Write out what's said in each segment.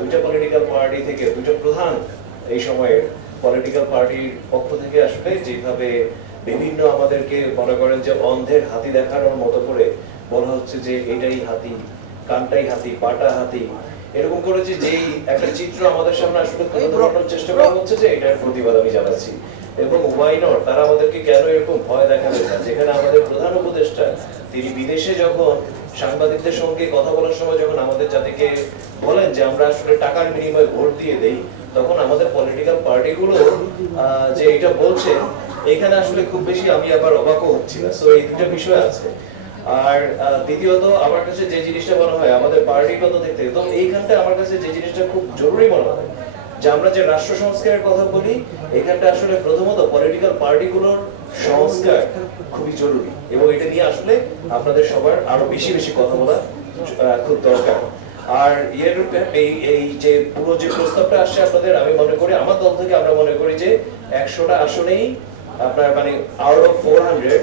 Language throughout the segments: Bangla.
দুইটা পলিটিক্যাল পার্টি থেকে দুইটা প্রধান এই সময়ে পলিটিক্যাল পার্টির পক্ষ থেকে আসলে যেভাবে বিভিন্ন আমাদেরকে মনে করেন যে অন্ধের হাতি দেখানোর মতো করে বলা হচ্ছে যে এটাই হাতি, কানটাই হাতি, পাটা হাতি, এরকম করে যেই একটা চিত্র আমাদের সামনে আসলে তুলে ধরানোর চেষ্টা করা হচ্ছে যে এটার প্রতিবাদ আমি জানাচ্ছি। এবং ওয়াই নট, তারা আমাদেরকে কেন এরকম ভয় দেখাবে না, যেখানে আমাদের প্রধান উপদেষ্টা তিনি বিদেশে যখন সাংবাদিকদের সঙ্গে কথা বলার সময় যখন আমাদের জাতিকে বলেন যে আমরা আসলে টাকার বিনিময়ে ভোট দিয়ে দেই, তখন আমাদের পলিটিক্যাল পার্টিগুলো যে এটা বলছে, এখানে আসলে খুব বেশি আমি আবার অবাকও হচ্ছি না। সো এই দুটো বিষয় আছে। আর দ্বিতীয়ত আমার কাছে যে জিনিসটা মনে হয় আমাদের পার্টিগত দিক থেকে, তো এইখানটা আমার কাছে যে জিনিসটা খুব জরুরি মনে হয় যে আমরা যে রাষ্ট্র সংস্কারের কথা বলি, এখানটা আসলে প্রথমত পলিটিক্যাল পার্টিগুলোর সংস্কার খুবই জরুরি এবং এটা নিয়ে আসলে আপনাদের সবার আরো বেশি বেশি কথা বলা খুব দরকার। আর এই যে পুরো যে প্রস্তাবটা আসছে আপনাদের, আমি মনে করি আমার দল থেকে আমরা মনে করি যে 100টা আসনেই আপনার মানে আউট অফ 400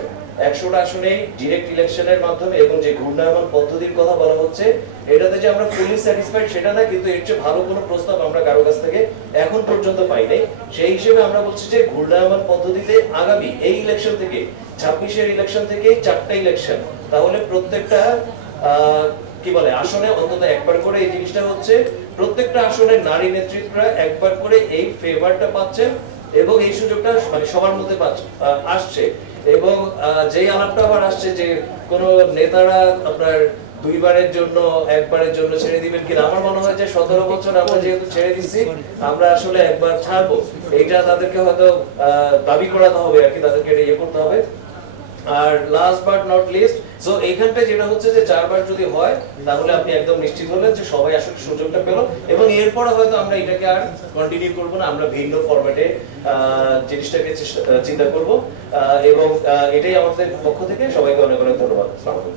100টা আসনে ডিরেক্ট ইলেকশনের মাধ্যমে এবং যে ঘূর্ণায়মান পদ্ধতির কথা বলা হচ্ছে, এটাতে যে আমরা ফুলি স্যাটিসফাইড সেটা না, কিন্তু এর চেয়ে ভালো কোনো প্রস্তাব আমরা কারো কাছ থেকে এখন পর্যন্ত পাই নাই। সেই হিসেবে আমরা বলছি যে ঘূর্ণায়মান পদ্ধতিতে আগামী এই ইলেকশন থেকে 26-এর ইলেকশন থেকে 4টা ইলেকশন, তাহলে প্রত্যেকটা কি বলে আসনে অন্তত একবার করে, এই জিনিসটা হচ্ছে প্রত্যেকটা আসনে নারী নেতৃত্বরা একবার করে এই ফেভারটা পাচ্ছেন এবং এই সুযোগটা মানে সবার মধ্যে আসছে। এবং যেই আলাপটা আবার আসছে যে কোন নেতারা আপনার দুইবারের জন্য একবারের জন্য ছেড়ে দিবেন কিনা, আমার মনে হয় যে 17 বছর আমরা যেহেতু ছেড়ে দিচ্ছি, আমরা আসলে একবার ছাড়বো, এইটা তাদেরকে হয়তো দাবি করাতে হবে আর কি, তাদেরকে এটা ইয়ে করতে হবে। আর last but not least, so এইখানটা যেটা হচ্ছে যে 4 বার যদি হয় তাহলে আপনি একদম নিশ্চিত হলেন যে সবাই আসলে সুযোগটা পেল এবং এরপরে হয়তো আমরা এটাকে আর কন্টিনিউ করব না, আমরা ভিন্ন ফরম্যাটে জিনিসটাকে চিন্তা করব। এবং এটাই আমাদের পক্ষ থেকে সবাইকে অনেক অনেক ধন্যবাদ। আসসালামু আলাইকুম।